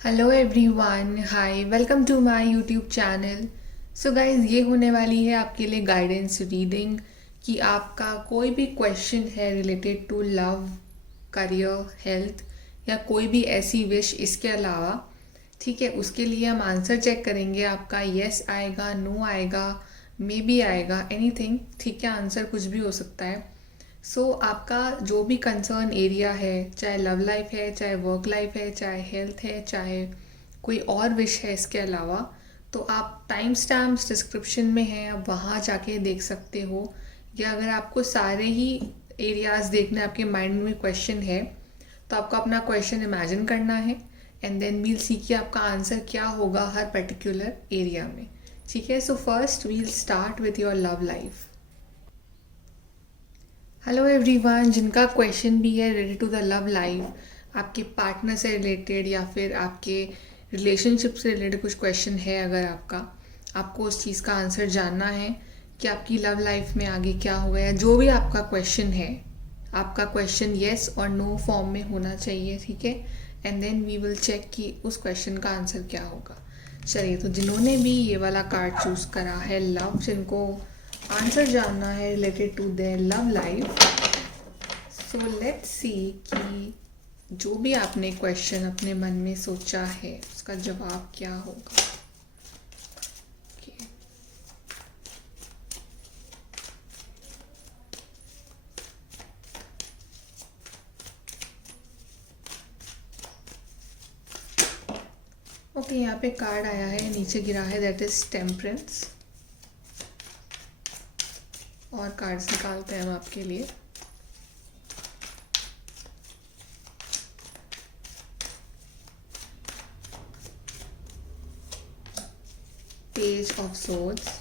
Hello everyone, hi, welcome to my YouTube channel. So guys, ये होने वाली है आपके लिए गाइडेंस रीडिंग कि आपका कोई भी क्वेश्चन है related to love, career, health या कोई भी ऐसी विश इसके अलावा, ठीक है, उसके लिए हम आंसर चेक करेंगे। आपका येस आएगा, नो आएगा, मे बी आएगा, एनीथिंग, ठीक है, आंसर कुछ भी हो सकता है। आपका जो भी कंसर्न एरिया है, चाहे लव लाइफ है, चाहे वर्क लाइफ है, चाहे हेल्थ है, चाहे कोई और विश है इसके अलावा, तो आप टाइम स्टैम्प्स डिस्क्रिप्शन में हैं, आप वहाँ जाके देख सकते हो। या अगर आपको सारे ही एरियाज देखना है, आपके माइंड में क्वेश्चन है, तो आपको अपना क्वेश्चन इमेजिन करना है एंड देन वील सी कि आपका आंसर क्या होगा हर पर्टिकुलर एरिया में। ठीक है, so first we'll start with your love life. Hello everyone, जिनका क्वेश्चन भी है related to the love life, आपके पार्टनर से रिलेटेड या फिर आपके रिलेशनशिप से रिलेटेड कुछ क्वेश्चन है, अगर आपको उस चीज़ का आंसर जानना है कि आपकी लव लाइफ में आगे क्या होगा, या जो भी आपका क्वेश्चन है, आपका क्वेश्चन येस और नो फॉर्म में होना चाहिए, ठीक है। And then we will check कि उस क्वेश्चन का आंसर क्या होगा। चलिए, तो जिन्होंने भी ये वाला कार्ड चूज़ करा है, लव, जिनको आंसर जानना है related to their love life, so let's see कि जो भी आपने क्वेश्चन अपने मन में सोचा है उसका जवाब क्या होगा। ओके, यहाँ पे कार्ड आया है, नीचे गिरा है, दैट इज टेम्परेंस। और कार्ड्स निकालते हैं हम आपके लिए। Page of swords,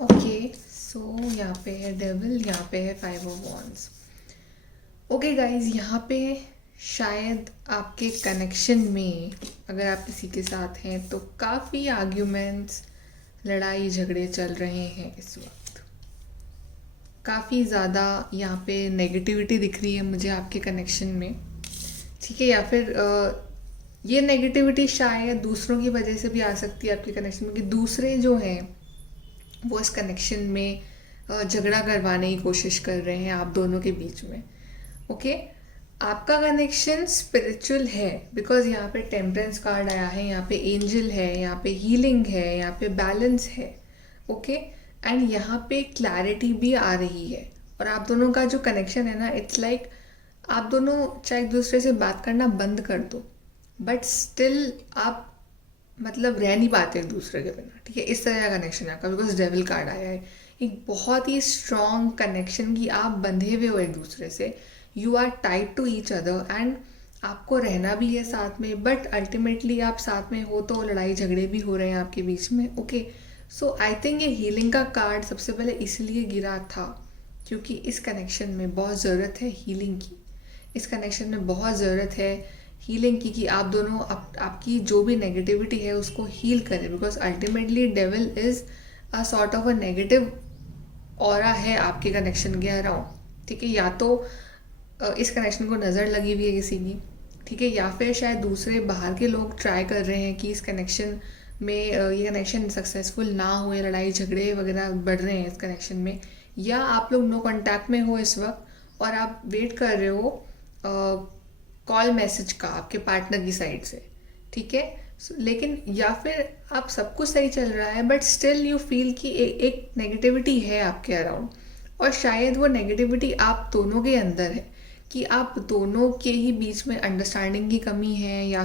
okay. So यहाँ पे है डेविल, यहाँ पे है five of wands. Okay guys, यहाँ पे शायद आपके कनेक्शन में, अगर आप किसी के साथ हैं, तो काफ़ी आर्ग्यूमेंट्स, लड़ाई झगड़े चल रहे हैं इस वक्त। काफ़ी ज़्यादा यहाँ पे नेगेटिविटी दिख रही है मुझे आपके कनेक्शन में, ठीक है। या फिर ये नेगेटिविटी शायद दूसरों की वजह से भी आ सकती है आपके कनेक्शन में, कि दूसरे जो हैं वो इस कनेक्शन में झगड़ा करवाने की कोशिश कर रहे हैं आप दोनों के बीच में। ओके, आपका कनेक्शन स्पिरिचुअल है, बिकॉज यहाँ पे टेम्परेंस कार्ड आया है, यहाँ पे एंजल है, यहाँ पे हीलिंग है, यहाँ पे बैलेंस है। ओके, एंड यहाँ पे क्लैरिटी भी आ रही है। और आप दोनों का जो कनेक्शन है ना, इट्स लाइक आप दोनों चाहे एक दूसरे से बात करना बंद कर दो, बट स्टिल आप मतलब रह नहीं पाते एक दूसरे के बिना, ठीक है। इस तरह का कनेक्शन है आपका, बिकॉज डेविल कार्ड आया है। एक बहुत ही स्ट्रॉन्ग कनेक्शन की आप बंधे हुए हो एक दूसरे से, you are tied to each other, and आपको रहना भी है साथ में, बट अल्टीमेटली आप साथ में हो तो लड़ाई झगड़े भी हो रहे हैं आपके बीच में। ओके, सो आई थिंक ये हीलिंग का कार्ड सबसे पहले इसलिए गिरा था क्योंकि इस कनेक्शन में बहुत ज़रूरत है हीलिंग की। इस कनेक्शन में बहुत ज़रूरत है हीलिंग की, कि आप दोनों आपकी जो भी नेगेटिविटी है उसको हील करें, because ultimately devil is a sort of a negative aura है आपके कनेक्शन के अराउंड, ठीक है। या तो इस कनेक्शन को नज़र लगी हुई है किसी की, ठीक है, या फिर शायद दूसरे बाहर के लोग ट्राई कर रहे हैं कि इस कनेक्शन में ये कनेक्शन सक्सेसफुल ना हो, लड़ाई झगड़े वगैरह बढ़ रहे हैं इस कनेक्शन में, या आप लोग नो कांटेक्ट में हो इस वक्त और आप वेट कर रहे हो कॉल मैसेज का आपके पार्टनर की साइड से, ठीक है। लेकिन या फिर आप सब कुछ सही चल रहा है, बट स्टिल यू फील कि एक नेगेटिविटी है आपके अराउंड, और शायद वो नेगेटिविटी आप दोनों के अंदर है, कि आप दोनों के ही बीच में अंडरस्टैंडिंग की कमी है, या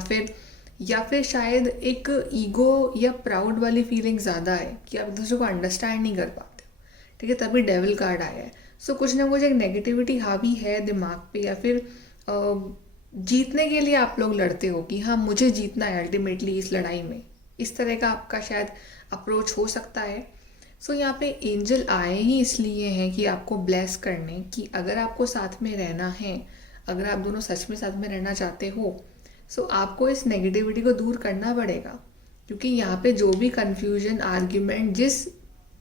फिर शायद एक ईगो या प्राउड वाली फीलिंग ज़्यादा है कि आप एक दूसरे को अंडरस्टैंड नहीं कर पाते हो, ठीक है। तभी डेविल कार्ड आया है। सो कुछ ना कुछ एक नेगेटिविटी हावी है दिमाग पे, या फिर जीतने के लिए आप लोग लड़ते हो कि हाँ मुझे जीतना है अल्टीमेटली इस लड़ाई में, इस तरह का आपका शायद अप्रोच हो सकता है। सो यहाँ पे एंजल आए ही इसलिए हैं कि आपको ब्लेस करने, कि अगर आपको साथ में रहना है, अगर आप दोनों सच में साथ में रहना चाहते हो, सो आपको इस नेगेटिविटी को दूर करना पड़ेगा। क्योंकि यहाँ पे जो भी कन्फ्यूजन, आर्ग्यूमेंट,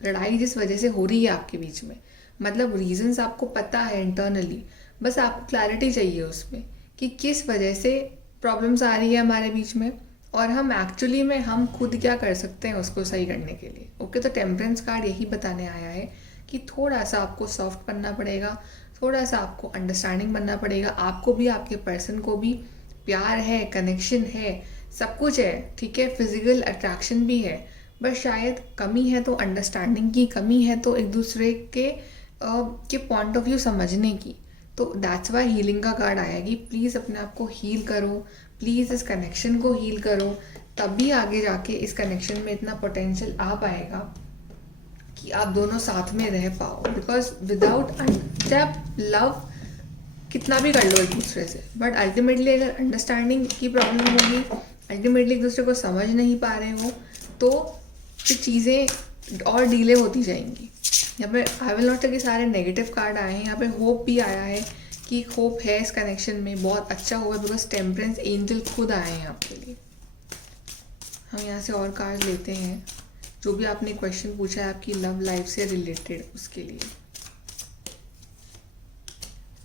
लड़ाई जिस वजह से हो रही है आपके बीच में, मतलब रीजंस आपको पता है इंटरनली, बस आपको क्लैरिटी चाहिए उसमें कि किस वजह से प्रॉब्लम्स आ रही है हमारे बीच में, और हम एक्चुअली में हम खुद क्या कर सकते हैं उसको सही करने के लिए। ओके, तो टेम्परेंस कार्ड यही बताने आया है कि थोड़ा सा आपको सॉफ्ट बनना पड़ेगा, थोड़ा सा आपको अंडरस्टैंडिंग बनना पड़ेगा। आपको भी, आपके पर्सन को भी प्यार है, कनेक्शन है, सब कुछ है, ठीक है, फिजिकल अट्रैक्शन भी है, बट शायद कमी है तो अंडरस्टैंडिंग की, कमी है तो एक दूसरे के पॉइंट ऑफ व्यू समझने की। तो दैट्स वाई हीलिंग का कार्ड आया कि प्लीज़ अपने आप को हील करो, प्लीज़ इस कनेक्शन को हील करो, तभी आगे जाके इस कनेक्शन में इतना पोटेंशियल आ पाएगा कि आप दोनों साथ में रह पाओ। बिकॉज विदाउट, जब लव कितना भी कर लो एक दूसरे से, बट अल्टीमेटली अगर अंडरस्टैंडिंग की प्रॉब्लम होगी, अल्टीमेटली एक दूसरे को समझ नहीं पा रहे हो, तो फिर चीज़ें और डिले होती जाएंगी। यहाँ पे आई विल नॉट से कि सारे नेगेटिव कार्ड आए हैं, यहाँ पे होप भी आया है कि होप है इस कनेक्शन में, बहुत अच्छा होगा, बिकॉज टेम्परेंस एंजल खुद आए हैं आपके लिए। हम यहाँ से और कार्ड लेते हैं, जो भी आपने क्वेश्चन पूछा है आपकी लव लाइफ से रिलेटेड, उसके लिए।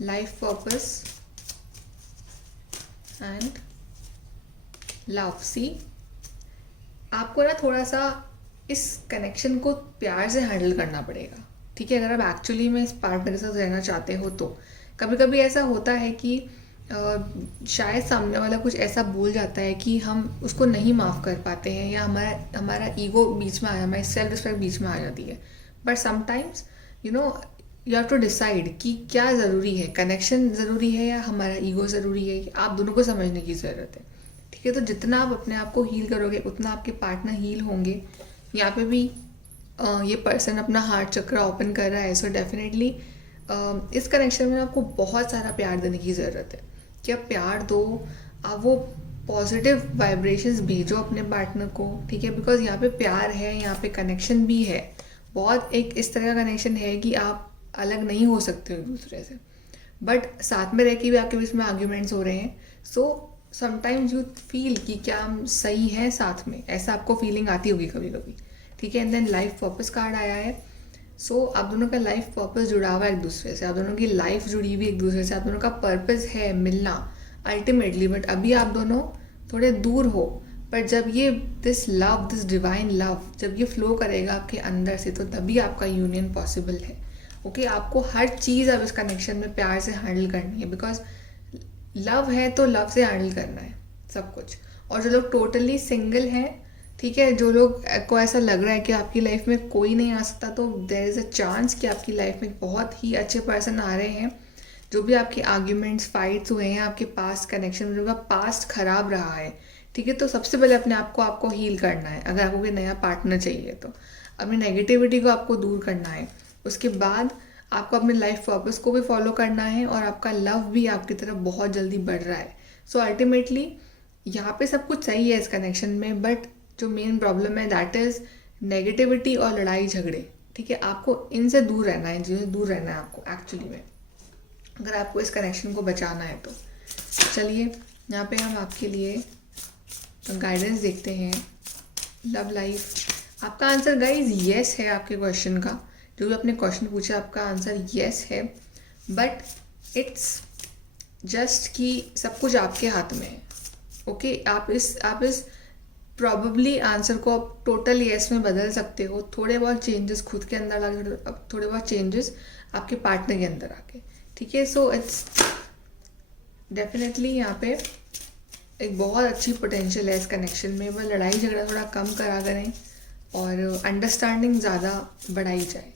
Life purpose and love. See, आपको ना थोड़ा सा इस कनेक्शन को प्यार से हैंडल करना पड़ेगा, ठीक है। अगर आप एक्चुअली में इस पार्टनर के साथ रहना चाहते हो तो कभी कभी ऐसा होता है कि शायद सामने वाला कुछ ऐसा बोल जाता है कि हम उसको नहीं माफ़ कर पाते हैं, या हमारा ईगो बीच में हमारी सेल्फ रिस्पेक्ट बीच में आ जाती है। But sometimes you have to decide कि क्या ज़रूरी है, कनेक्शन ज़रूरी है या हमारा ईगो ज़रूरी है, आप दोनों को समझने की ज़रूरत है, ठीक है। तो जितना आप अपने आप को हील करोगे उतना आपके पार्टनर हील होंगे। यहाँ पे भी ये पर्सन अपना हार्ट चक्र ओपन कर रहा है, सो डेफिनेटली इस कनेक्शन में आपको बहुत सारा प्यार देने की ज़रूरत है कि आप प्यार दो, आप वो पॉजिटिव वाइब्रेशंस भेजो अपने पार्टनर को, ठीक है। बिकॉज यहाँ पे प्यार है, यहाँ पे कनेक्शन भी है, बहुत एक इस तरह का कनेक्शन है कि आप अलग नहीं हो सकते हो एक दूसरे से, बट साथ में रह के भी आपके बीच में आर्ग्यूमेंट्स हो रहे हैं। सो समटाइम्स यू फील कि क्या हम सही हैं साथ में, ऐसा आपको फीलिंग आती होगी कभी कभी, ठीक है। And then life purpose card आया है। सो आप दोनों का लाइफ पर्पस जुड़ा हुआ है एक दूसरे से, आप दोनों की लाइफ जुड़ी हुई एक दूसरे से, आप दोनों का पर्पस है मिलना अल्टीमेटली। बट अभी आप दोनों थोड़े दूर हो, पर जब ये this love, this divine love जब ये फ्लो करेगा आपके अंदर से, तो तभी आपका यूनियन पॉसिबल है। ओके, आपको हर चीज़ अब इस कनेक्शन में प्यार से हैंडल करनी है, बिकॉज लव है तो लव से हैंडल करना है सब कुछ। और जो लोग टोटली सिंगल हैं, ठीक है, जो लोग को ऐसा लग रहा है कि आपकी लाइफ में कोई नहीं आ सकता, तो देयर इज़ अ चांस कि आपकी लाइफ में बहुत ही अच्छे पर्सन आ रहे हैं। जो भी आपके आर्ग्यूमेंट्स, फाइट्स हुए हैं, आपके पास्ट कनेक्शन में, पास्ट खराब रहा है, ठीक है, तो सबसे पहले अपने आप को आपको हील करना है। अगर आपको कोई नया पार्टनर चाहिए तो अपनी नेगेटिविटी को आपको दूर करना है। उसके बाद आपको अपने लाइफ पर्पस को भी फॉलो करना है, और आपका लव भी आपकी तरफ बहुत जल्दी बढ़ रहा है। सो अल्टीमेटली यहाँ पे सब कुछ सही है इस कनेक्शन में, बट जो मेन प्रॉब्लम है दैट इज़ नेगेटिविटी और लड़ाई झगड़े, ठीक है। आपको इनसे दूर रहना है, जिनसे दूर रहना है आपको एक्चुअली में, अगर आपको इस कनेक्शन को बचाना है तो। चलिए यहाँ पे हम आपके लिए गाइडेंस देखते हैं। लव लाइफ, आपका आंसर गाइज येस है आपके क्वेश्चन का। जो भी आपने क्वेश्चन पूछा आपका आंसर येस है, बट इट्स जस्ट कि सब कुछ आपके हाथ में है। ओके, आप इस प्रॉबली आंसर को आप टोटल येस में बदल सकते हो, थोड़े बहुत चेंजेस खुद के अंदर लाके, थोड़े बहुत चेंजेस आपके पार्टनर के अंदर आके, ठीक है। सो इट्स डेफिनेटली यहाँ पे एक बहुत अच्छी पोटेंशियल है इस कनेक्शन में। वो लड़ाई झगड़ा थोड़ा कम करा करें और अंडरस्टैंडिंग ज़्यादा बढ़ाई जाए।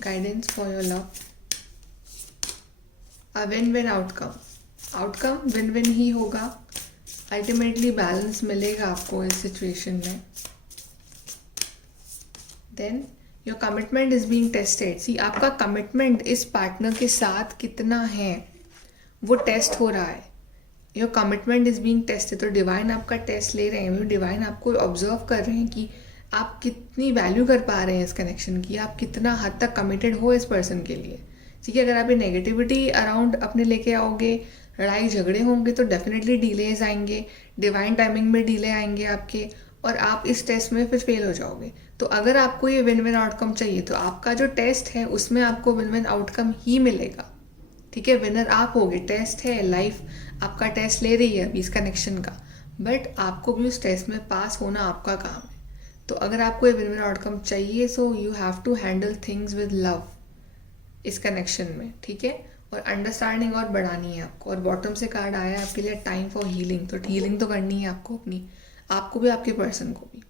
Guidance for your love, a win win outcome win win ही होगा। अल्टीमेटली बैलेंस मिलेगा आपको इस सिचुएशन में। Then your commitment is being tested. See, आपका कमिटमेंट इस पार्टनर के साथ कितना है वो टेस्ट हो रहा है। Your commitment is being tested. तो डिवाइन आपका टेस्ट ले रहे हैं, डिवाइन आपको ऑब्जर्व कर रहे हैं कि आप कितनी वैल्यू कर पा रहे हैं इस कनेक्शन की, आप कितना हद तक कमिटेड हो इस पर्सन के लिए। ठीक है, अगर आप ये नेगेटिविटी अराउंड अपने लेके आओगे, लड़ाई झगड़े होंगे, तो डेफिनेटली डिलेज आएंगे, डिवाइन टाइमिंग में डिले आएंगे आपके, और आप इस टेस्ट में फिर फेल हो जाओगे। तो अगर आपको ये विन विन आउटकम चाहिए तो आपका जो टेस्ट है उसमें आपको विन विन आउटकम ही मिलेगा। ठीक है, विनर आप होगे। टेस्ट है, लाइफ आपका टेस्ट ले रही है अभी इस कनेक्शन का, बट आपको भी उस टेस्ट में पास होना आपका काम है। तो अगर आपको ये विन विन आउटकम चाहिए, so you have to handle things with love इस कनेक्शन में। ठीक है, और अंडरस्टैंडिंग और बढ़ानी है आपको। और बॉटम से कार्ड आया है आपके लिए टाइम फॉर हीलिंग, तो हीलिंग तो करनी है आपको अपनी, आपको भी आपके पर्सन को भी।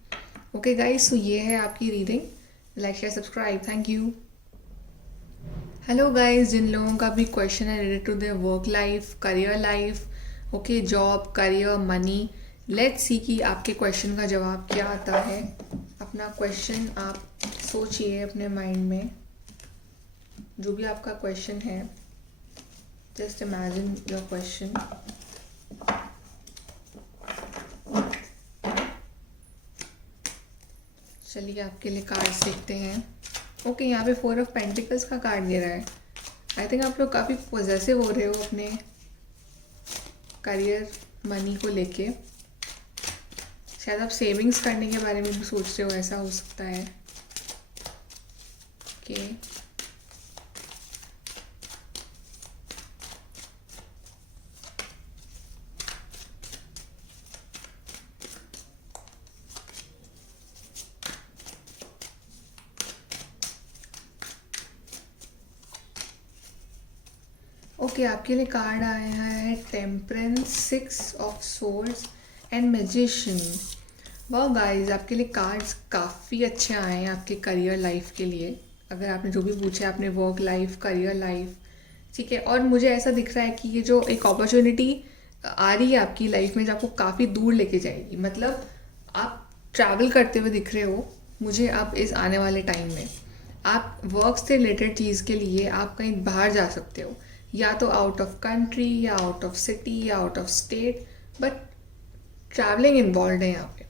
ओके गाइस, सो ये है आपकी reading. Like share subscribe, thank you. Hello guys, जिन लोगों का भी क्वेश्चन है related to their work life, career life, okay, job, career, money, let's see कि आपके क्वेश्चन का जवाब क्या आता है। अपना क्वेश्चन आप सोचिए अपने माइंड में, जो भी आपका क्वेश्चन है, जस्ट इमेजिन योर क्वेश्चन। चलिए आपके लिए कार्ड्स देखते हैं। ओके, यहाँ पे 4 ऑफ पेंटिकल्स का कार्ड दे रहा है। आई थिंक आप लोग काफ़ी पॉजेसिव हो रहे हो अपने करियर, मनी को लेके। शायद आप सेविंग्स करने के बारे में भी सोच रहे हो, ऐसा हो सकता है। ओके, ओके, आपके लिए कार्ड आया है temperance, 6 of swords and magician. वाह गाइस, आपके लिए कार्ड्स काफ़ी अच्छे आए हैं आपके करियर लाइफ के लिए। अगर आपने जो भी पूछा है, आपने वर्क लाइफ, करियर लाइफ, ठीक है। और मुझे ऐसा दिख रहा है कि ये जो एक अपॉर्चुनिटी आ रही है आपकी लाइफ में, जो आपको काफ़ी दूर लेके जाएगी। मतलब आप ट्रैवल करते हुए दिख रहे हो मुझे अब इस आने वाले टाइम में। आप वर्क से रिलेटेड चीज़ के लिए आप कहीं बाहर जा सकते हो, या तो आउट ऑफ कंट्री, या आउट ऑफ सिटी, या out of state, but travelling involve है यहाँ पे।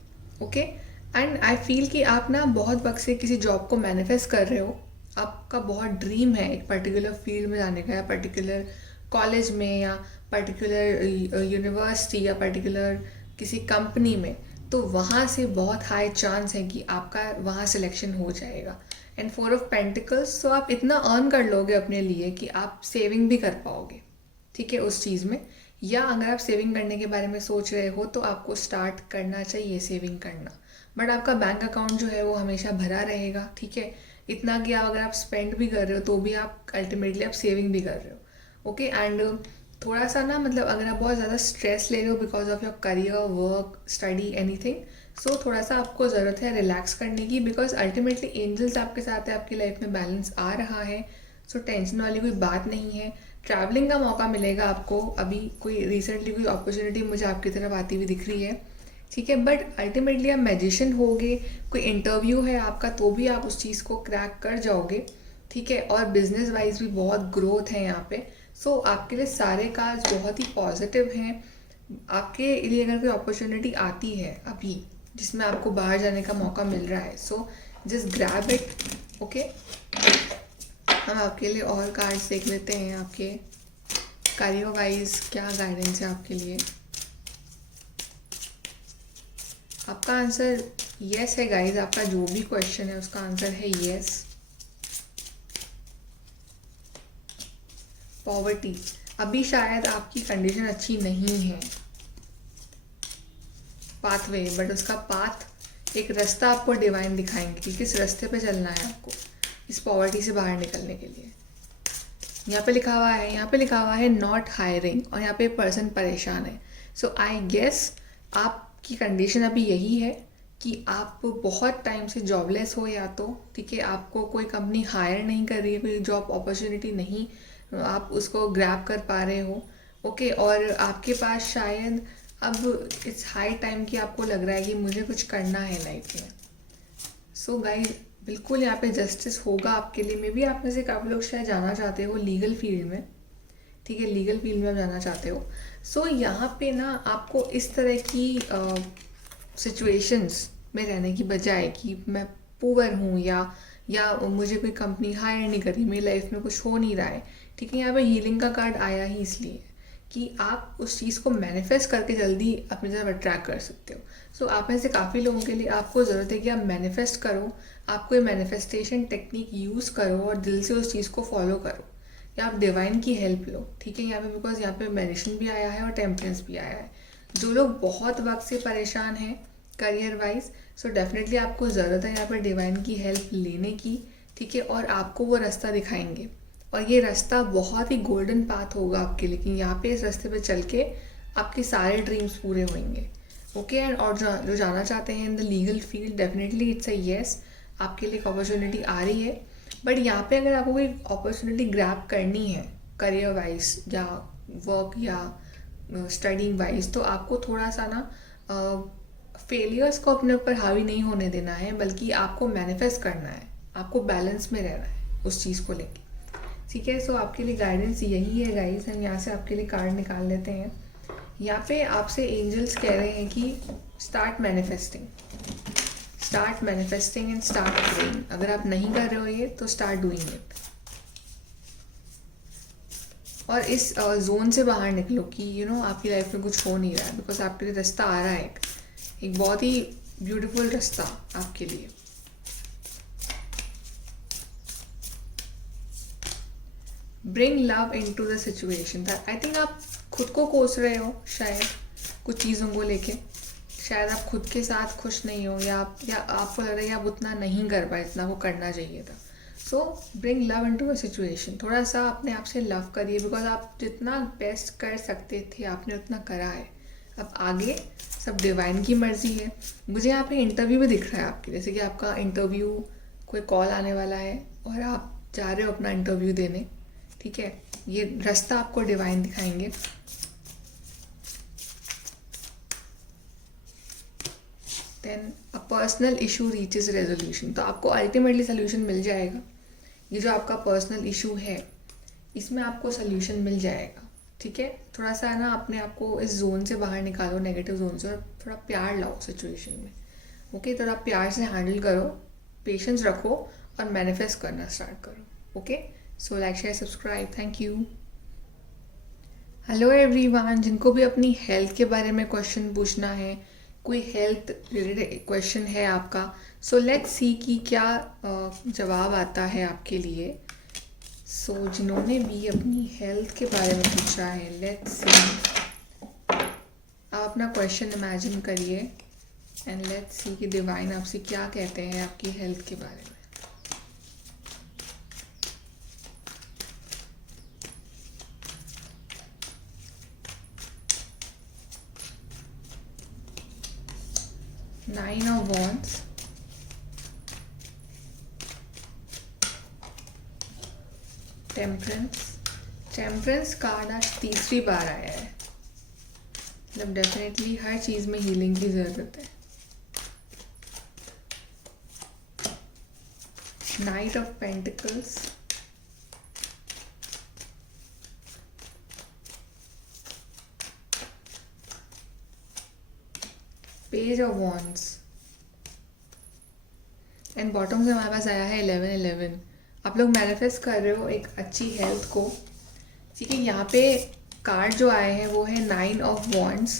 ओके, एंड आई फील कि आप ना बहुत वक्त से किसी जॉब को मैनिफेस्ट कर रहे हो। आपका बहुत ड्रीम है एक पर्टिकुलर फील्ड में जाने का, या पर्टिकुलर कॉलेज में, या पर्टिकुलर यूनिवर्सिटी, या पर्टिकुलर किसी कंपनी में। तो वहाँ से बहुत हाई चांस है कि आपका वहाँ सिलेक्शन हो जाएगा। एंड 4 ऑफ पेंटिकल्स, तो आप इतना अर्न कर लोगे अपने लिए कि आप सेविंग भी कर पाओगे। ठीक है, उस चीज़ में। या अगर आप सेविंग करने के बारे में सोच रहे हो तो आपको स्टार्ट करना चाहिए सेविंग करना, बट आपका बैंक अकाउंट जो है वो हमेशा भरा रहेगा। ठीक है, इतना कि अगर आप स्पेंड भी कर रहे हो तो भी आप अल्टीमेटली आप सेविंग भी कर रहे हो। ओके, एंड थोड़ा सा ना, मतलब अगर आप बहुत ज़्यादा स्ट्रेस ले रहे हो because of your career, work, study, anything, so थोड़ा सा आपको ज़रूरत है रिलैक्स करने की, बिकॉज अल्टीमेटली एंजल्स आपके साथ है, आपकी लाइफ में बैलेंस आ रहा है। सो टेंशन वाली कोई बात नहीं है। ट्रैवलिंग का मौका मिलेगा आपको। अभी कोई रिसेंटली कोई अपॉर्चुनिटी मुझे आपकी तरफ आती हुई दिख रही है। ठीक है, बट अल्टीमेटली आप मैजिशियन होगे, कोई इंटरव्यू है आपका तो भी आप उस चीज़ को क्रैक कर जाओगे। ठीक है, और बिजनेस वाइज भी बहुत ग्रोथ है यहाँ पे। सो आपके लिए सारे कार्ड्स बहुत ही पॉजिटिव हैं। आपके लिए अगर कोई अपॉर्चुनिटी आती है अभी जिसमें आपको बाहर जाने का मौका मिल रहा है, so just grab it. Okay, हम आपके लिए और कार्ड्स देख लेते हैं। आपके करियर वाइज क्या गाइडेंस है आपके लिए। आपका आंसर यस है गाइज। आपका जो भी क्वेश्चन है उसका आंसर है यस। पॉवर्टी, अभी शायद आपकी कंडीशन अच्छी नहीं है। पाथवे, बट उसका पाथ, एक रास्ता आपको डिवाइन दिखाएंगे कि किस रास्ते पे चलना है आपको इस पॉवर्टी से बाहर निकलने के लिए। यहाँ पे लिखा हुआ है नॉट हायरिंग, और यहाँ पे पर्सन परेशान है। सो आई गेस आपकी कंडीशन अभी यही है कि आप बहुत टाइम से जॉबलेस हो, या तो ठीक है आपको कोई कंपनी हायर नहीं कर रही है, कोई जॉब अपॉर्चुनिटी नहीं आप उसको ग्रैब कर पा रहे हो। ओके, और आपके पास शायद अब इट्स हाई टाइम कि आपको लग रहा है कि मुझे कुछ करना है लाइफ में। सो गाइस, बिल्कुल यहाँ पे जस्टिस होगा आपके लिए। मे बी आप में से काफ़ी लोग शायद जाना चाहते हो लीगल फील्ड में, ठीक है, लीगल फील्ड में आप जाना चाहते हो। सो यहाँ पे ना आपको इस तरह की सिचुएशंस में रहने की बजाय कि मैं पुअर हूँ या मुझे कोई कंपनी हायर नहीं करी, मेरी लाइफ में कुछ हो नहीं रहा है, ठीक है, यहाँ पे हीलिंग का कार्ड आया ही इसलिए कि आप उस चीज़ को मैनिफेस्ट करके जल्दी अपनी तरफ अट्रैक्ट कर सकते हो। सो आप में से काफ़ी लोगों के लिए आपको ज़रूरत है कि आप मैनिफेस्ट करो, आप कोई मैनिफेस्टेशन टेक्निक यूज़ करो और दिल से उस चीज़ को फॉलो करो, या आप डिवाइन की हेल्प लो, ठीक है, यहाँ पे बिकॉज यहाँ पे मेडिसिन भी आया है और टेम्परेंस भी आया है। जो लोग बहुत वक्त से परेशान हैं करियर वाइज, सो डेफिनेटली आपको ज़रूरत है यहाँ पर डिवाइन की हेल्प लेने की, ठीक है, और आपको वो रास्ता दिखाएंगे और ये रास्ता बहुत ही गोल्डन पाथ होगा आपके लिए कि यहाँ पे इस रास्ते पे चल के आपके सारे ड्रीम्स पूरे होंगे। ओके एंड और जो जाना चाहते हैं in the legal field, definitely it's a yes, आपके लिए एक अपॉर्चुनिटी आ रही है। बट यहाँ पे अगर आपको कोई अपॉर्चुनिटी ग्रैब करनी है करियर वाइज या वर्क या स्टडी वाइज, तो आपको थोड़ा सा ना फेलियर्स को अपने ऊपर हावी नहीं होने देना है, बल्कि आपको मैनिफेस्ट करना है, आपको बैलेंस में रहना है उस चीज़ को लेके, ठीक है। सो आपके लिए गाइडेंस यही है गाइस। हम यहाँ से आपके लिए कार्ड निकाल लेते हैं। यहाँ पे आपसे एंजल्स कह रहे हैं कि start manifesting and start praying. अगर आप नहीं कर रहे हो ये तो स्टार्ट डूइंग इट और इस जोन से बाहर निकलो कि आपकी लाइफ में कुछ हो नहीं रहा है, बिकॉज आपके लिए रास्ता आ रहा है एक बहुत ही ब्यूटीफुल रास्ता आपके लिए। Bring love into the situation. I think आप खुद को कोस रहे हो शायद कुछ चीज़ों को लेके, शायद आप खुद के साथ खुश नहीं हो या आपको लग रहा है कि आप उतना नहीं कर पाए जितना वो करना चाहिए था। So bring love into a situation. थोड़ा सा अपने आप से लव करिए, बिकॉज आप जितना बेस्ट कर सकते थे आपने उतना करा है। अब आगे सब डिवाइन की मर्जी है। मुझे यहाँ पे इंटरव्यू भी दिख रहा है आपके, जैसे कि आपका इंटरव्यू कोई कॉल आने वाला है और आप जा रहे हो अपना इंटरव्यू देने, ठीक है, ये रास्ता आपको डिवाइन दिखाएंगे। Then a personal issue reaches resolution. तो आपको अल्टीमेटली सोल्यूशन मिल जाएगा। ये जो आपका पर्सनल इशू है इसमें आपको सोल्यूशन मिल जाएगा, ठीक है। थोड़ा सा ना अपने आप को इस जोन से बाहर निकालो, नेगेटिव जोन से, और थोड़ा प्यार लाओ सिचुएशन में। ओके, थोड़ा प्यार से हैंडल करो, पेशेंस रखो और मैनिफेस्ट करना स्टार्ट करो। Okay, so like share subscribe, thank you. Hello everyone, जिनको भी अपनी हेल्थ के बारे में क्वेश्चन पूछना है, कोई हेल्थ रिलेटेड क्वेश्चन है आपका, सो लेट्स सी कि क्या जवाब आता है आपके लिए। सो जिन्होंने भी अपनी हेल्थ के बारे में पूछा है, लेट्स सी, आप अपना क्वेश्चन इमेजिन करिए एंड लेट्स सी कि डिवाइन आपसे क्या कहते हैं आपकी हेल्थ के बारे में। Nine of Wands, temperance card आज तीसरी बार आया है, मतलब डेफिनेटली हर चीज़ में हीलिंग की ज़रूरत है। Night of pentacles, page of wands and bottom से हमारे पास आया है 11-11। आप लोग मैनिफेस्ट कर रहे हो एक अच्छी हेल्थ को, ठीक है। यहाँ पे कार्ड जो आए हैं वो है 9 of wands,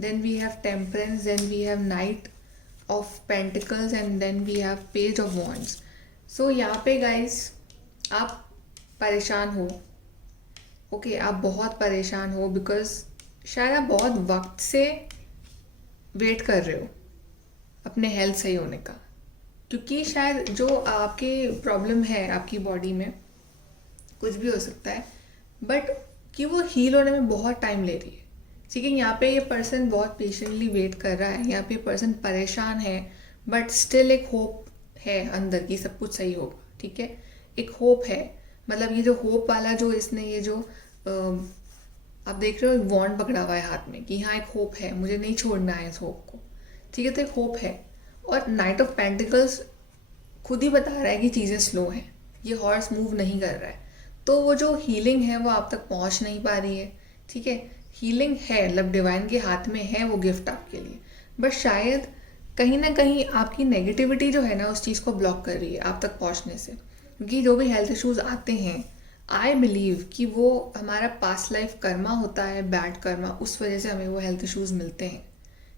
then we have temperance, then we have knight of pentacles and then we have page of wands. So यहाँ पे गाइस आप परेशान हो, ओके, आप बहुत परेशान हो बिकॉज शायद आप बहुत वक्त से वेट कर रहे हो अपने हेल्थ सही होने का, क्योंकि शायद जो आपके प्रॉब्लम है आपकी बॉडी में कुछ भी हो सकता है, बट कि वो हील होने में बहुत टाइम ले रही है, ठीक है। यहाँ पे ये पर्सन बहुत पेशेंटली वेट कर रहा है, यहाँ पे पर्सन परेशान है, बट स्टिल एक होप है अंदर की सब कुछ सही होगा, ठीक है, एक होप है। मतलब ये जो होप वाला जो इसने ये जो आप देख रहे हो वॉन्ड पकड़ा हुआ है हाथ में कि हाँ एक होप है, मुझे नहीं छोड़ना है इस होप को, ठीक है, तो एक होप है। और नाइट ऑफ पेंटिकल्स खुद ही बता रहा है कि चीज़ें स्लो हैं, ये हॉर्स मूव नहीं कर रहा है, तो वो जो हीलिंग है वो आप तक पहुंच नहीं पा रही है। ठीक है, हीलिंग है, मतलब डिवाइन के हाथ में है वो गिफ्ट आपके लिए, बट शायद कहीं ना कहीं आपकी नेगेटिविटी जो है ना उस चीज़ को ब्लॉक कर रही है आप तक पहुंचने से। क्योंकि जो भी हेल्थ इश्यूज आते हैं, आई बिलीव कि वो हमारा पास्ट लाइफ कर्मा होता है, बैड कर्मा, उस वजह से हमें वो हेल्थ इश्यूज मिलते हैं।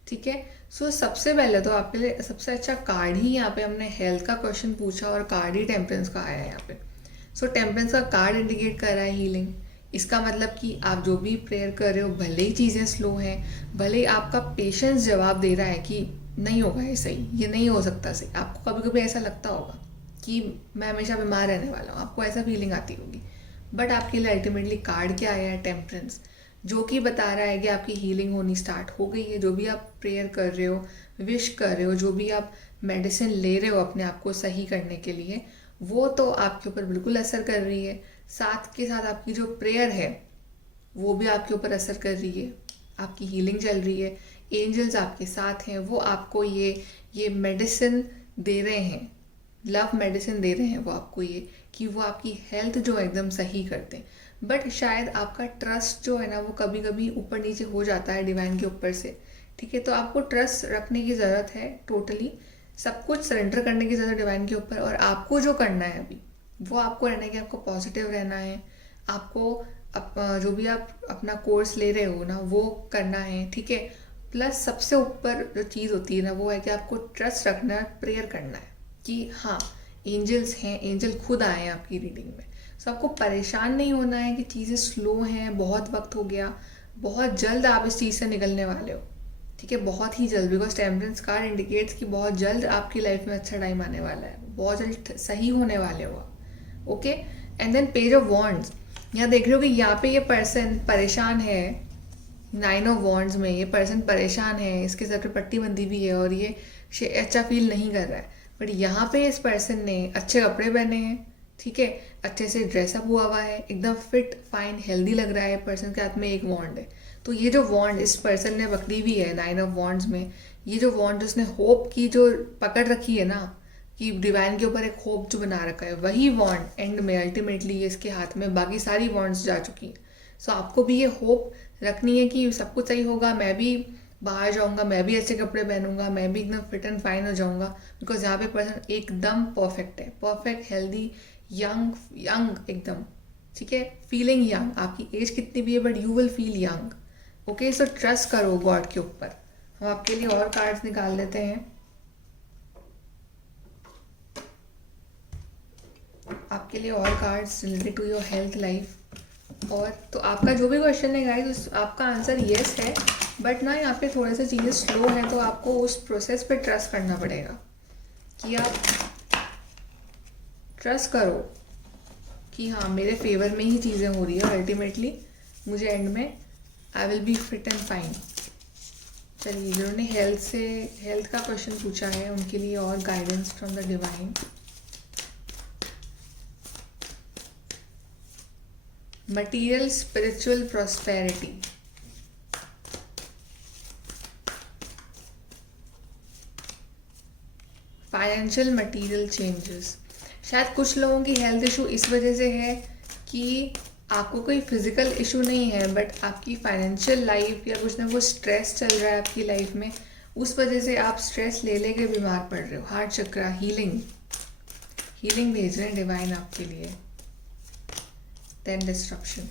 ठीक है, सो सबसे पहले तो आपके लिए सबसे अच्छा कार्ड ही यहाँ पे हमने हेल्थ का क्वेश्चन पूछा और कार्ड ही टेम्परेंस का आया है यहाँ पे। सो टेम्परेंस का कार्ड इंडिकेट कर रहा है हीलिंग। इसका मतलब कि आप जो भी प्रेयर कर रहे हो, भले ही चीज़ें स्लो हैं, भले ही आपका पेशेंस जवाब दे रहा है कि नहीं होगा ये सही, ये नहीं हो सकता सही, आपको कभी कभी ऐसा लगता होगा कि मैं हमेशा बीमार रहने वाला हूँ, आपको ऐसा फीलिंग आती होगी, बट आपके लिए अल्टीमेटली कार्ड क्या आया है, टेम्परेंस, जो कि बता रहा है कि आपकी हीलिंग होनी स्टार्ट हो गई है। जो भी आप प्रेयर कर रहे हो, विश कर रहे हो, जो भी आप मेडिसिन ले रहे हो अपने आप को सही करने के लिए, वो तो आपके ऊपर बिल्कुल असर कर रही है। साथ के साथ आपकी जो प्रेयर है वो भी आपके ऊपर असर कर रही है, आपकी हीलिंग चल रही है, एंजल्स आपके साथ हैं, वो आपको ये मेडिसिन दे रहे हैं, लव मेडिसिन दे रहे हैं वो आपको, ये कि वो आपकी हेल्थ जो है एकदम सही करते हैं। बट शायद आपका ट्रस्ट जो है ना वो कभी कभी ऊपर नीचे हो जाता है डिवाइन के ऊपर से। ठीक है, तो आपको ट्रस्ट रखने की ज़रूरत है, टोटली सब कुछ सरेंडर करने की ज़रूरत डिवाइन के ऊपर। और आपको जो करना है अभी वो आपको रहना है कि आपको पॉजिटिव रहना है, आपको जो भी आप अपना कोर्स ले रहे हो ना वो करना है। ठीक है, प्लस सबसे ऊपर जो चीज़ होती है ना वो है कि आपको ट्रस्ट रखना है, प्रेयर करना है कि हाँ एंजल्स हैं, एंजल खुद आए हैं आपकी रीडिंग में। सो आपको परेशान नहीं होना है कि चीज़ें स्लो हैं, बहुत वक्त हो गया, बहुत जल्द आप इस चीज़ से निकलने वाले हो। ठीक है, बहुत ही जल्द, बिकॉज टेम्परेंस कार्ड इंडिकेट्स कि बहुत जल्द आपकी लाइफ में अच्छा टाइम आने वाला है, बहुत जल्द सही होने वाले हो आप। Okay, and then page of wands, यहाँ देख रहे हो कि यहाँ पे ये पर्सन परेशान है, 9 ऑफ वॉन्ड्स में ये पर्सन परेशान है, इसके सर पे पट्टी बंधी भी है और ये अच्छा फील नहीं कर रहा है। बट यहाँ पे इस पर्सन ने अच्छे कपड़े पहने हैं, ठीक है, अच्छे से ड्रेसअप हुआ है, एकदम फिट फाइन हेल्दी लग रहा है, पर्सन के हाथ में एक वॉन्ड है। तो ये जो वॉन्ड इस पर्सन ने पकड़ी भी है 9 ऑफ वॉन्ड्स में, ये जो वॉन्ड उसने होप की जो पकड़ रखी है ना, कि डिवाइन के ऊपर एक होप जो बना रखा है, वही वॉन्ड एंड में अल्टीमेटली ये इसके हाथ में बाकी सारी वॉन्ड्स जा चुकी हैं। सो आपको भी ये होप रखनी है कि सब कुछ सही होगा, मैं भी बाहर जाऊंगा, मैं भी अच्छे कपड़े पहनूंगा, मैं भी एकदम फिट एंड फाइन हो जाऊंगा, बिकॉज यहाँ पे पर्सन एकदम परफेक्ट है, परफेक्ट हेल्दी यंग यंग एकदम। ठीक है, फीलिंग यंग, आपकी एज कितनी भी है but you will feel young. Okay, so trust करो गॉड के ऊपर। हम आपके लिए और कार्ड्स निकाल लेते हैं, आपके लिए और cards related to your health life. और तो आपका जो भी क्वेश्चन है गाइस आपका आंसर येस है, बट ना यहाँ पे थोड़े से चीज़ें स्लो हैं, तो आपको उस प्रोसेस पे ट्रस्ट करना पड़ेगा कि आप ट्रस्ट करो कि हाँ मेरे फेवर में ही चीज़ें हो रही है, अल्टीमेटली मुझे एंड में I will be fit and fine. चलिए, जिन्होंने हेल्थ का क्वेश्चन पूछा है उनके लिए और guidance from the divine. Material spiritual prosperity, financial material changes. शायद कुछ लोगों की हेल्थ इशू इस वजह से है कि आपको कोई फिजिकल इशू नहीं है, बट आपकी फाइनेंशियल लाइफ या कुछ ना कुछ स्ट्रेस चल रहा है आपकी लाइफ में, उस वजह से आप स्ट्रेस ले लेके बीमार पड़ रहे हो। हार्ट चक्रा हीलिंग भेज रहे हैं डिवाइन आपके लिए। देन डिस्ट्रप्शन,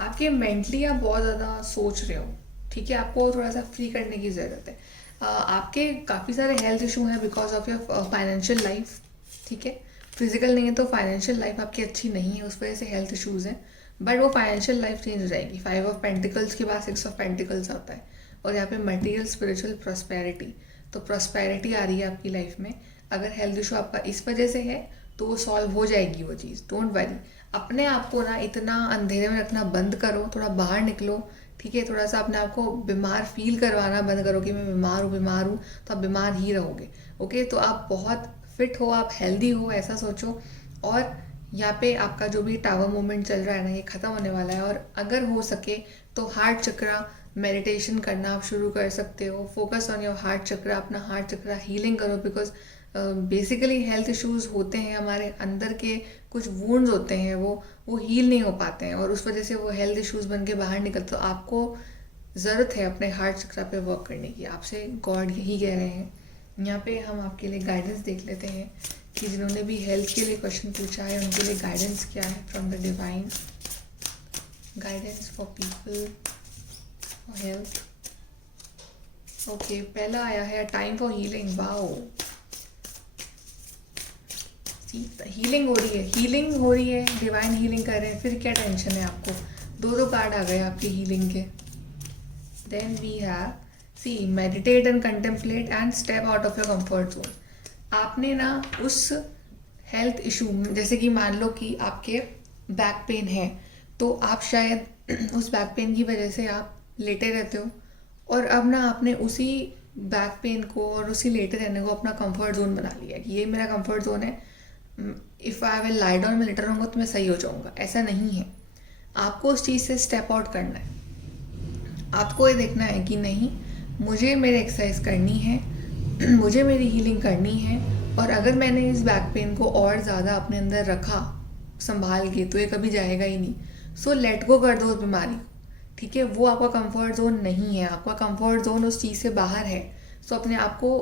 आपके मेंटली आप बहुत ज़्यादा सोच रहे हो, ठीक है, आपको थोड़ा सा फ्री करने की ज़रूरत है। आपके काफ़ी सारे हेल्थ इशू हैं because of your financial life. ठीक है, फिजिकल नहीं है तो फाइनेंशियल लाइफ आपकी अच्छी नहीं है, उस वजह से हेल्थ इशूज़ हैं, बट वो फाइनेंशियल लाइफ चेंज हो जाएगी। 5 ऑफ पेंटिकल्स के बाद 6 ऑफ पेंटिकल्स आता है, और यहाँ पे मटेरियल स्पिरिचुअल प्रॉस्पेरिटी, तो प्रॉस्पेरिटी आ रही है आपकी लाइफ में। अगर हेल्थ इशू आपका इस वजह से है तो वो सॉल्व हो जाएगी वो चीज़, डोंट वरी। अपने आप को ना इतना अंधेरे में रखना बंद करो, थोड़ा बाहर निकलो। ठीक है, थोड़ा सा अपने आप को बीमार फील करवाना बंद करो कि मैं बीमार हूँ, तो आप बीमार ही रहोगे। ओके, तो आप बहुत फिट हो, आप हेल्दी हो, ऐसा सोचो। और यहाँ पे आपका जो भी टावर मूवमेंट चल रहा है ना, ये ख़त्म होने वाला है। और अगर हो सके तो हार्ट चक्रा मेडिटेशन करना आप शुरू कर सकते हो। फोकस ऑन योर हार्ट चक्रा, अपना हार्ट चक्रा हीलिंग करो, बिकॉज बेसिकली हेल्थ इश्यूज होते हैं, हमारे अंदर के कुछ वुंड्स होते हैं, वो हील नहीं हो पाते हैं और उस वजह से वो हेल्थ इश्यूज बन के बाहर निकलते। तो आपको ज़रूरत है अपने हार्ट चक्र पे वर्क करने की, आपसे गॉड यही कह रहे हैं। यहाँ पे हम आपके लिए गाइडेंस देख लेते हैं कि जिन्होंने भी हेल्थ के लिए क्वेश्चन पूछा है उनके लिए गाइडेंस क्या है from the divine. Guidance for people for health. Okay, पहला आया है time for healing. Wow, healing हो रही है, हीलिंग हो रही है, डिवाइन हीलिंग कर रहे हैं, फिर क्या टेंशन है आपको। दो कार्ड आ गए आपके हीलिंग के। Then we have see meditate and contemplate and step out of your comfort zone. आपने ना उस हेल्थ इशू, जैसे कि मान लो कि आपके बैक पेन है, तो आप शायद उस बैक पेन की वजह से आप लेटे रहते हो और अब ना आपने उसी बैक पेन को और उसी लेटे रहने को अपना कंफर्ट जोन बना लिया कि ये मेरा कंफर्ट जोन है, if I will lie down, मैं लेटर रहूँगा तो मैं सही हो जाऊँगा। ऐसा नहीं है, आपको उस चीज़ से स्टेप आउट करना है। आपको ये देखना है कि नहीं, मुझे मेरी एक्सरसाइज करनी है, मुझे मेरी हीलिंग करनी है, और अगर मैंने इस बैक पेन को और ज़्यादा अपने अंदर रखा संभाल के तो ये कभी जाएगा ही नहीं। सो लेट गो कर दो उस बीमारी को, ठीक है। वो आपका कंफर्ट जोन नहीं है, आपका कंफर्ट जोन उस चीज़ से बाहर है। सो अपने आप को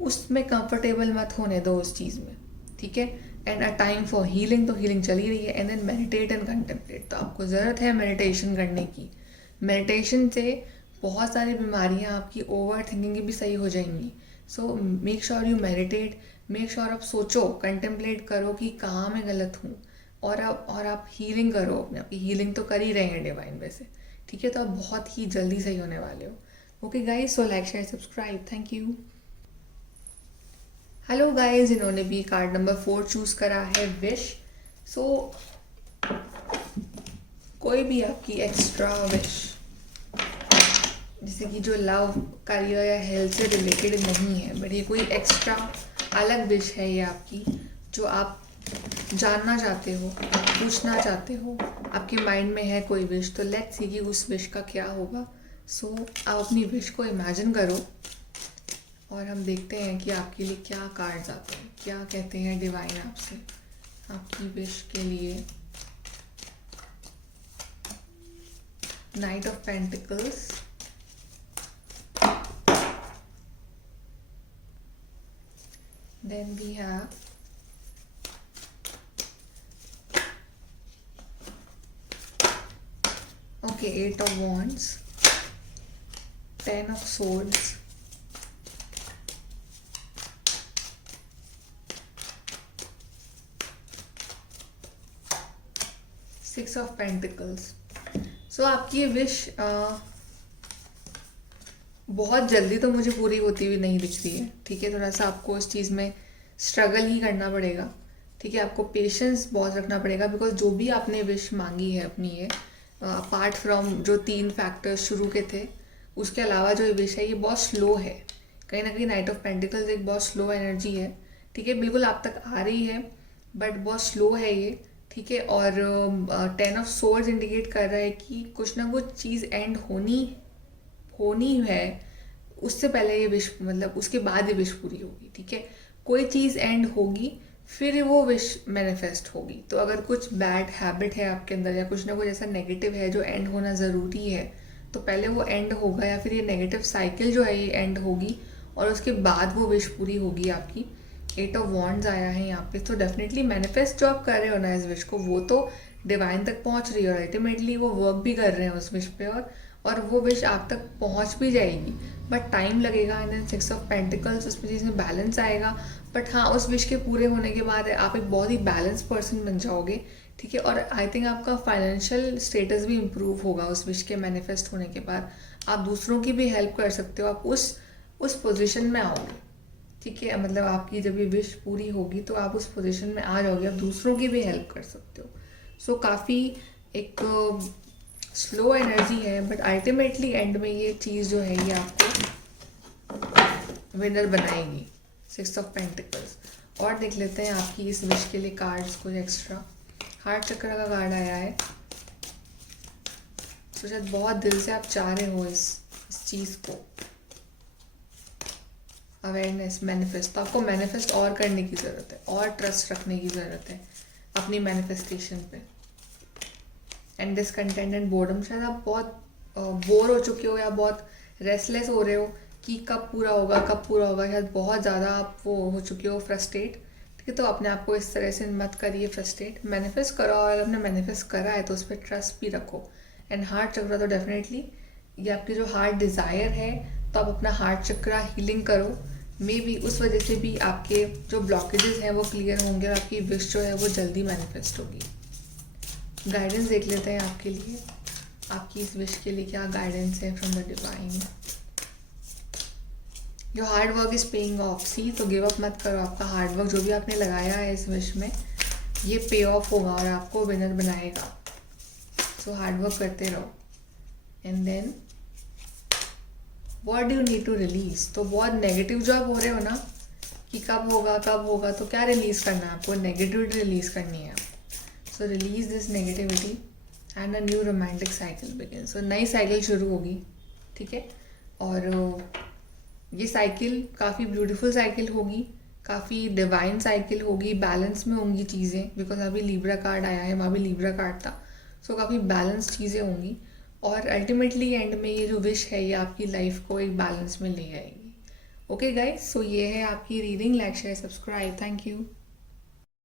उसमें कंफर्टेबल मत होने दो उस चीज़ में, ठीक है। And a time for healing, तो हीलिंग चली रही है। And then meditate and contemplate, तो आपको ज़रूरत है मेडिटेशन करने की। मेडिटेशन से बहुत सारी बीमारियां आपकी ओवर थिंकिंग की भी सही हो जाएंगी। So make sure you meditate, make sure आप सोचो, कंटेम्पलेट करो कि कहाँ मैं गलत हूँ, और आप हीलिंग करो अपने आप की। हीलिंग तो कर ही रहे हैं डिवाइन वैसे, ठीक है। तो आप बहुत ही जल्दी सही होने वाले हो। Okay guys, so like share subscribe, thank you. Hello guys, इन्होंने भी कार्ड नंबर 4 चूज करा है, विश। सो कोई भी आपकी एक्स्ट्रा विश, जैसे कि जो लव, करियर या हेल्थ से रिलेटेड नहीं है, बट ये कोई एक्स्ट्रा अलग विश है ये आपकी, जो आप जानना चाहते हो, पूछना चाहते हो, आपके माइंड में है कोई विश, तो लेट्स सी कि उस विश का क्या होगा। सो आप अपनी विश को इमेजिन करो और हम देखते हैं कि आपके लिए क्या कार्ड्स आते हैं, क्या कहते हैं डिवाइन आपसे आपकी विश के लिए। Knight of Pentacles, then we have okay, 8 of Wands, 10 of Swords, Six of Pentacles। सो आपकी ये विश बहुत जल्दी तो मुझे पूरी होती हुई नहीं दिख रही है, ठीक है। थोड़ा सा आपको इस चीज़ में स्ट्रगल ही करना पड़ेगा, ठीक है। आपको पेशेंस बहुत रखना पड़ेगा, बिकॉज जो भी आपने विश मांगी है अपनी, ये अपार्ट फ्रॉम जो 3 फैक्टर्स शुरू के थे, उसके अलावा जो ये विश है ये बहुत स्लो है। कहीं ना कहीं नाइट ऑफ पेंटिकल्स एक बहुत स्लो एनर्जी है, ठीक है। बिल्कुल आप तक आ रही है बट बहुत स्लो है ये, ठीक है। और 10 ऑफ सोर्ड्स इंडिकेट कर रहा है कि कुछ ना कुछ चीज़ एंड होनी है, उससे पहले ये विश, मतलब उसके बाद ये विश पूरी होगी, ठीक है। कोई चीज़ एंड होगी फिर वो विश मैनिफेस्ट होगी। तो अगर कुछ बैड हैबिट है आपके अंदर या कुछ ना कुछ ऐसा नेगेटिव है जो एंड होना ज़रूरी है, तो पहले वो एंड होगा, या फिर ये नेगेटिव साइकिल जो है ये एंड होगी और उसके बाद वो विश पूरी होगी आपकी। 8 ऑफ वॉन्ड्स आया है यहाँ पे, तो डेफिनेटली मैनिफेस्ट जो आप कर रहे हो ना इस विश को, वो तो डिवाइन तक पहुँच रही है और अल्टीमेटली वो वर्क भी कर रहे हैं उस विश पे, और वो विश आप तक पहुँच भी जाएगी, बट टाइम लगेगा। एंड देन 6 ऑफ पेंटिकल्स, उसमें चीज़ में बैलेंस आएगा, बट हाँ उस विश के पूरे होने के बाद आप एक बहुत ही बैलेंस पर्सन बन जाओगे, ठीक है। और आई थिंक आपका फाइनेंशियल स्टेटस भी इम्प्रूव होगा उस विश के मैनिफेस्ट होने के बाद। आप दूसरों की भी हेल्प कर सकते हो, आप उस पोजीशन में आओगे, ठीक है। मतलब आपकी जब ये विश पूरी होगी तो आप उस पोजीशन में आ जाओगे, आप दूसरों की भी हेल्प कर सकते हो। सो काफ़ी एक स्लो एनर्जी है, बट अल्टीमेटली एंड में ये चीज़ जो है ये आपको विनर बनाएगी। 6 ऑफ पेंटिकल्स। और देख लेते हैं आपकी इस विश के लिए कार्ड्स कुछ एक्स्ट्रा। हार्ट चक्र का कार्ड आया है, तो शायद बहुत दिल से आप चाह रहे हो इस चीज़ को, अवेयरनेस, मैनिफेस्ट। तो आपको मैनिफेस्ट और करने की ज़रूरत है, और ट्रस्ट रखने की ज़रूरत है अपनी मैनिफेस्टेशन पे। एंड डिसकंटेंट एंड बोर्डम, शायद आप बहुत बोर हो चुके हो या बहुत रेस्टलेस हो रहे हो कि कब पूरा होगा, कब पूरा होगा। शायद बहुत ज़्यादा आप वो हो चुके हो फ्रस्ट्रेट। ठीक है, तो अपने आप को इस तरह से मत करिए फ्रस्ट्रेट, मैनिफेस्ट करो। और आपने मैनिफेस्ट करा है तो उस पर ट्रस्ट भी रखो। एंड हार्ट चक्रा तो डेफिनेटली ये आपकी जो हार्ट डिज़ायर है, तो आप अपना हार्ट चक्रा हीलिंग करो। मे बी उस वजह से भी आपके जो ब्लॉकेजेस हैं वो क्लियर होंगे और आपकी विश जो है वो जल्दी मैनिफेस्ट होगी। गाइडेंस देख लेते हैं आपके लिए, आपकी इस विश के लिए क्या गाइडेंस है from the divine. Your hard work is paying off, see, तो गिव अप मत करो। आपका हार्ड वर्क जो भी आपने लगाया है इस विश में, ये पे ऑफ होगा और आपको विनर बनाएगा। सो हार्ड वर्क करते रहो। And then what do you need to release, तो बहुत नेगेटिव जो आप हो रहे हो ना कि कब होगा कब होगा, तो क्या रिलीज करना है आपको? नेगेटिविटी रिलीज करनी है। So release this negativity and a new romantic cycle begin. सो नई साइकिल शुरू होगी, ठीक है। और ये साइकिल काफ़ी ब्यूटीफुल साइकिल होगी, काफ़ी डिवाइन साइकिल होगी, बैलेंस में होंगी चीज़ें। बिकॉज अभी लिब्रा कार्ड आया है, वहाँ भी लिब्रा कार्ड था। सो काफ़ी बैलेंस चीज़ें होंगी और अल्टीमेटली एंड में ये जो विश है ये आपकी लाइफ को एक बैलेंस में ले आएगी। ओके गाइस, सो ये है आपकी reading. Like share subscribe. Thank you.